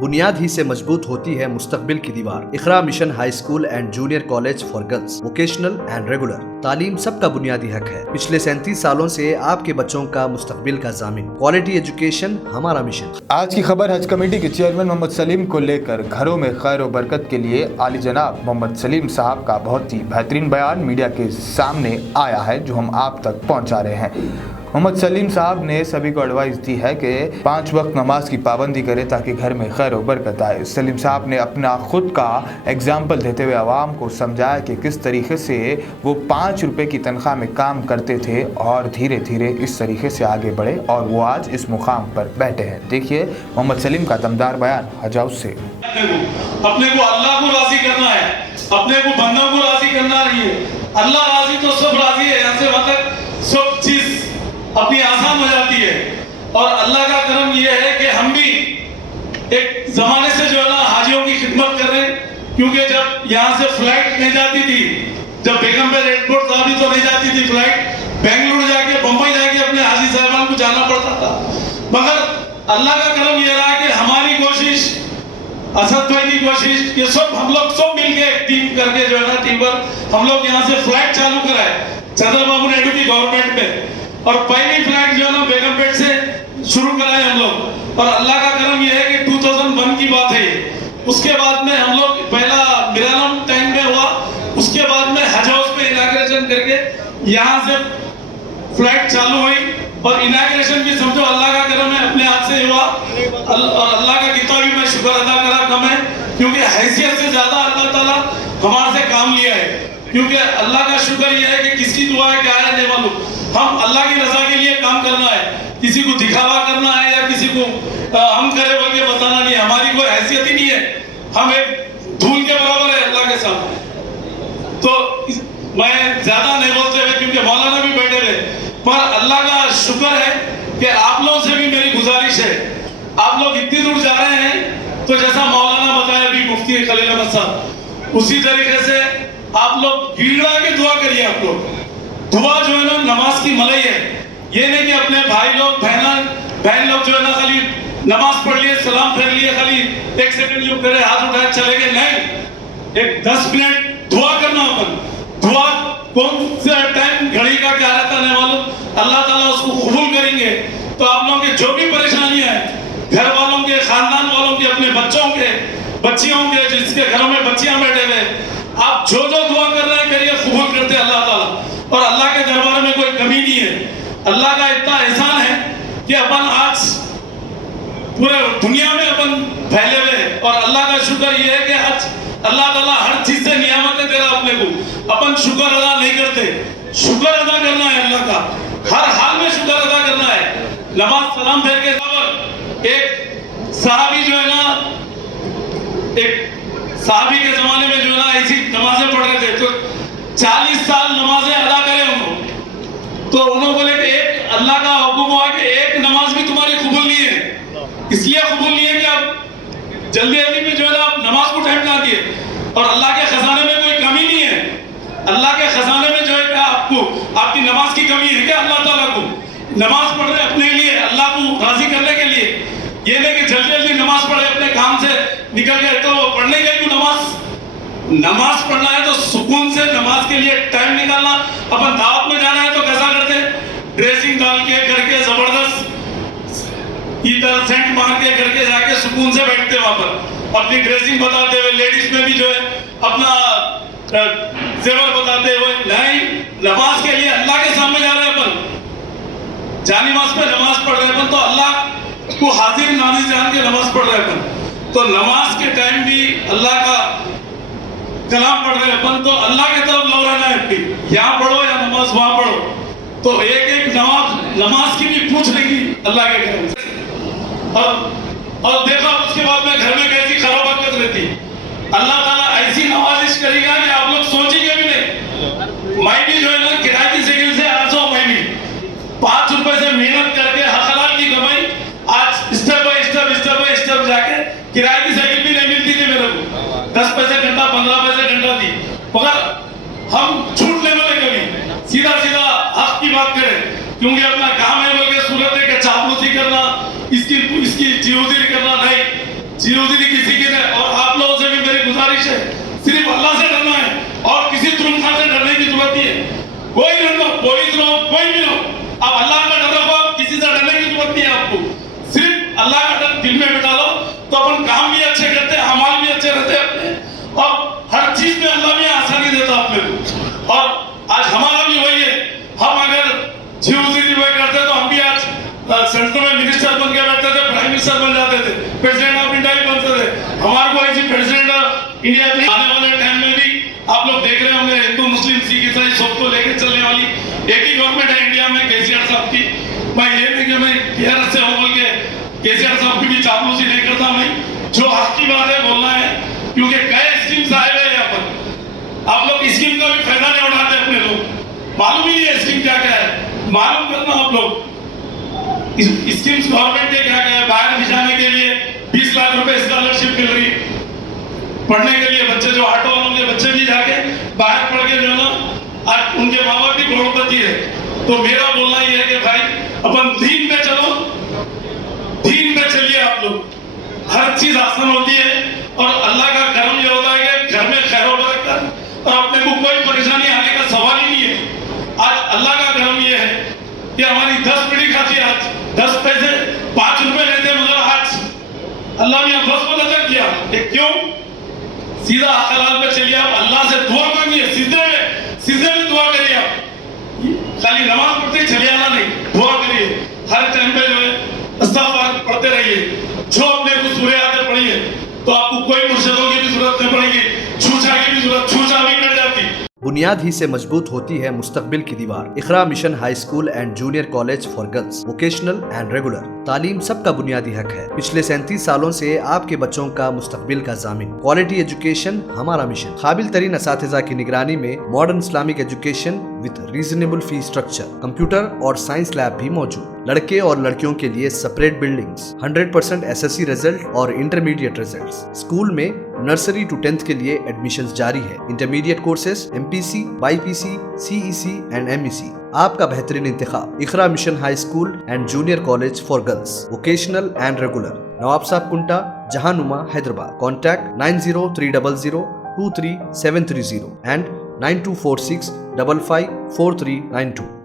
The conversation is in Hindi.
बुनियाद ही से मजबूत होती है मुस्तकबिल की दीवार। Iqra mission high school and junior college for girls, vocational and regular. तालीम सबका बुनियादी हक है। पिछले 37 सालों से आपके बच्चों का मुस्तकबिल का जामिन। क्वालिटी एजुकेशन हमारा मिशन। आज की खबर हज कमेटी के चेयरमैन मोहम्मद सलीम को लेकर घरों में खैर और बरकत के लिए आली जनाब मोहम्मद सलीम साहब का बहुत ही बेहतरीन बयान मीडिया के सामने आया है, जो हम आप तक पहुंचा रहे हैं। मोहम्मद सलीम साहब ने सभी को एडवाइस दी है कि 5 वक्त नमाज की पाबंदी करें ताकि घर में खैर और बरकत आए। सलीम साहब ने अपना खुद का एग्जाम्पल देते हुए आवाम को समझाया कि किस तरीके से वो 5 रुपए की तनख्वाह में काम करते थे और धीरे धीरे इस तरीके से आगे बढ़े और वो आज इस मुकाम पर बैठे हैं। देखिए मोहम्मद सलीम का दमदार बयान हज हाउस से। अपने को अल्लाह को राजी करना है, अपने को बंदों को राजी करना नहीं है। अल्लाह राजी तो सब राजी है, यहाँ से वहाँ तक सब चीज अपनी आसान हो जाती है। और अल्लाह का करम यह है कि हम भी एक जमाने से जो है ना हाजियों की खिदमत कर रहे हैं, क्योंकि जब यहाँ से फ्लाइट नहीं जाती थी, जब बेगमपेट एयरपोर्ट था भी तो नहीं जाती थी फ्लाइट, बेंगलुरु जाके बंबई जाके अपने हाजी साहबान को जाना पड़ता था। मगर अल्लाह का करम यह रहा कि हमारी कोशिश, असद भाई की कोशिश, ये सब हम लोग सब मिलके टीम करके जो है ना टीम पर हम लोग यहाँ से फ्लाइट चालू कराए चंद्रबाबू नायडू की गवर्नमेंट में। और पहली फ्लाइट जो है ना बेगमपेट से शुरू कराए हम लोग। और अल्लाह का करम यह है कि 2001 की बात है। उसके बाद में हम लोग पहला मिरालम टैंक में हुआ, उसके बाद में हज हाउस पे इनाग्रेशन करके यहाँ से फ्लाइट चालू हुई। और इनाग्रेशन भी समझो अल्लाह का करम है, अपने हाथ से हुआ। और अल्लाह का कितना भी मैं शुक्र अदा करा कम है, क्योंकि हैसियत से ज्यादा अल्लाह ताला हमारे से काम लिया है। क्योंकि अल्लाह का शुक्र यह है कि किसकी दुआ है क्या है नहीं मालूम, हम अल्लाह की रजा के लिए काम करना है, किसी को दिखावा करना है या किसी को हम करे बोल के बताना नहीं है। हमारी कोई हैसियत ही नहीं है, हम एक धूल के बराबर है अल्लाह के सामने। तो मैं ज्यादा नहीं बोलते हुए, क्योंकि मौलाना भी बैठे हुए, पर अल्लाह का शुक्र है कि आप लोगों से भी मेरी गुजारिश है, आप लोग इतनी दूर जा रहे हैं तो जैसा मौलाना बताया अभी मुफ्ती खलील अहमद साहब, उसी तरीके से आप लोग गिड़ा के दुआ करिए। आप लोग दुआ जो है ना नमाज की मलाई है। ये नहीं कि अपने भाई लोग बहन लोग जो है ना खाली नमाज पढ़ लिए, सलाम फेर लिए, खाली 1 सेकंड यूं करे, हाथ उठाए चले गए, नहीं, एक 10 मिनट दुआ करना। अपन दुआ कौन सा टाइम घड़ी का क्या रहता है नहीं मालूम, अल्लाह ताला उसको कबूल करेंगे। तो आप लोगों के जो भी परेशानियां हैं, घर वालों के, खानदान वालों के, अपने बच्चों के, बच्चियों के, जिसके घरों में बच्चियां बैठे हुए, आप जो जो दुआ कर रहे हैं करिए, कबूल करते अल्लाह ताला। और अल्लाह के दरबार में कोई कमी नहीं है। अल्लाह का इतना एहसान है कि अपन आज पूरे दुनिया में अपन फैले हुए। और अल्लाह का शुक्र ये है कि आज अल्लाह ताला हर चीज से नियामतें दे रहा अपने को, अपन शुक्र अदा नहीं करते। शुक्र अदा करना है अल्लाह का, हर हाल में शुक्र अदा करना है। नमाज सलाम फेर के खबर, एक साहबी जो है ना, एक साहबी के जमाने में जो है ना ऐसी नमाजें पढ़ रहे थे, तो 40 साल नमाजें अदा करें उन्होंने। तो उन्होंने बोले कि एक अल्लाह का हुक्म हुआ कि एक नमाज भी तुम्हारी कबूल नहीं है। इसलिए कबूल नहीं है कि आप जल्दी जल्दी में जो है ना आप नमाज को टाइम ना दिए। और अल्लाह के खजाने में कोई कमी नहीं है। अल्लाह के खजाने में जो है क्या आपको आपकी नमाज की कमी है क्या? अल्लाह ताला को नमाज पढ़ रहे अपने लिए, अल्लाह को राजी करने के लिए। ये नहीं कि जल्दी जल्दी नमाज पढ़े, अपने काम से निकल गए तो पढ़ने गए क्यों नमाज पढ़ना है तो सुकून से नमाज के लिए टाइम निकालना। अपन दावत में जाना है तो कैसा करते हैं, ड्रेसिंग डाल के करके जबरदस्त इधर सेंट मार के करके जाके सुकून से बैठते वहां पर, अपनी ड्रेसिंग बताते हुए, लेडीज में भी जो है अपना जेवर बताते हुए। नहीं, नमाज के लिए अल्लाह के सामने जा रहे हैं अपन, जानिमाज पे नमाज पढ़ रहे हैं अपन, तो अल्लाह को हाजिर नाजिर जान के नमाज पढ़ रहे हैं अपन। तो नमाज के टाइम भी अल्लाह का कलाम पढ़ रहे अपन, तो अल्लाह की तरफ लौ रहना है अपनी, यहाँ पढ़ो या नमाज वहां पढ़ो। तो एक एक नमाज की भी पूछ लेगी अल्लाह के करम से। और देखा उसके बाद में घर में कैसी खराब बरकत रहती। अल्लाह ताला ऐसी नवाजिश करेगा कि आप लोग सोचेंगे भी नहीं। मैं भी जो है ना किराए की साइकिल से आ जाऊँ, मैं भी 5 रुपए से मेहनत करके हलाल की कमाई, आज स्टेप बाय स्टेप जाके किराए की साइकिल भी नहीं मिलती थी मेरे को, 10 पैसे घंटा 15 पैसे घंटा थी। मगर हम झूठ नहीं बोले कभी, सीधा सीधा हक की बात करें, क्योंकि अपना काम है बोल के सूरत है कि चापलूसी करना, इसकी जीवदीरी करना नहीं। जीरोदिनी किसी की नहीं। और आप लोगों से भी मेरी गुजारिश है, सिर्फ अल्लाह से डरना है और किसी तुमखान से डरने की जरूरत नहीं है। कोई डर लो, पुलिस लो, कोई भी लो, आप अल्लाह का डर रखो, आप किसी से डरने की जरूरत नहीं है। आपको सिर्फ अल्लाह का डर दिल में बिठा लो तो अपन काम भी अच्छे करते हैं, अमाल भी अच्छे रहते हैं अपने, और हर चीज में अल्लाह भी आसानी देता है अपने को। और आज हमारा भी वही है, हम अगर जीरोदिनी करते तो हम भी आज सेंटर में मिनिस्टर बन के बैठते थे, प्राइम मिनिस्टर बन जाते थे, प्रेसिडेंट ऑफ इंडिया भी बनते थे। हमारे को ऐसी प्रेसिडेंट ऑफ इंडिया भी आने वाले टाइम में भी आप लोग देख रहे होंगे, हिंदू मुस्लिम सिख ईसाई सबको लेकर चलने वाली एक ही गवर्नमेंट है इंडिया में, केसीआर साहब की। मैं ये नहीं कि मैं टीआरएस से हूं बोल के केसीआर साहब की भी चापलूसी नहीं करता, मैं जो हक की बात है बोलना है, क्योंकि कई स्कीम्स आए हुए यहाँ पर, आप लोग स्कीम का भी फायदा नहीं उठाते अपने लोग, मालूम ही नहीं है स्कीम क्या क्या है, मालूम करना आप लोग। स्कीम्स गवर्नमेंट ने क्या क्या है, बाहर भिजाने के लिए 20 लाख रुपए स्कॉलरशिप मिल रही है पढ़ने के लिए, बच्चे जो ऑटो वालों के बच्चे भी जाके बाहर पढ़ के जो ना आज उनके माँ बाप भी करोड़पति है। तो मेरा बोलना ये है कि भाई अपन दीन पे चलो, दीन पे चलिए आप लोग, हर चीज आसान होती है और अल्लाह का करम ये होता है कि घर में खैर बरकत और अपने को कोई परेशानी आने का सवाल ही नहीं है। आज अल्लाह का करम ये है कि हमारी 10 पीढ़ी खाती है, आज 10 पैसे 5 रुपए लेते, मगर आज अल्लाह ने 10 को लचक दिया। क्यों? सीधा हलाल पे चलिए, आप अल्लाह से दुआ मांगिए, सीधे में दुआ करिए, आप खाली नमाज पढ़ते चले आना नहीं, दुआ करिए, हर टाइम पे जो है इस्तिग़फ़ार पढ़ते रहिए, जो अपने को सूरह आते पढ़िए तो आपको कोई मुर्शिदों की भी जरूरत नहीं पड़ेगी, छूछा की भी जरूरत, छूछा भी कट जाती। बुनियाद ही से मजबूत होती है मुस्तकबिल की दीवार। Iqra mission high school and junior college for girls, vocational and regular. तालीम सबका बुनियादी हक है। पिछले 37 सालों से आपके बच्चों का मुस्तकबिल का जामिन। क्वालिटी एजुकेशन हमारा मिशन। काबिल तरीन असातिज़ा की निगरानी में modern Islamic education with reasonable fee structure, computer और साइंस लैब भी मौजूद। लड़के और लड़कियों के लिए सेपरेट बिल्डिंग्स, 100% एसएससी रिजल्ट और इंटरमीडिएट रिजल्ट्स। स्कूल में नर्सरी टू 10th के लिए एडमिशंस जारी है। Intermediate courses MPC, BiPC, CEC and MEC. आपका बेहतरीन इंतखाब Iqra mission high school and junior college for girls, vocational and regular, नवाब साहब कुंटा, जहानुमा, हैदराबाद। Contact 9030023730 and 9246554392।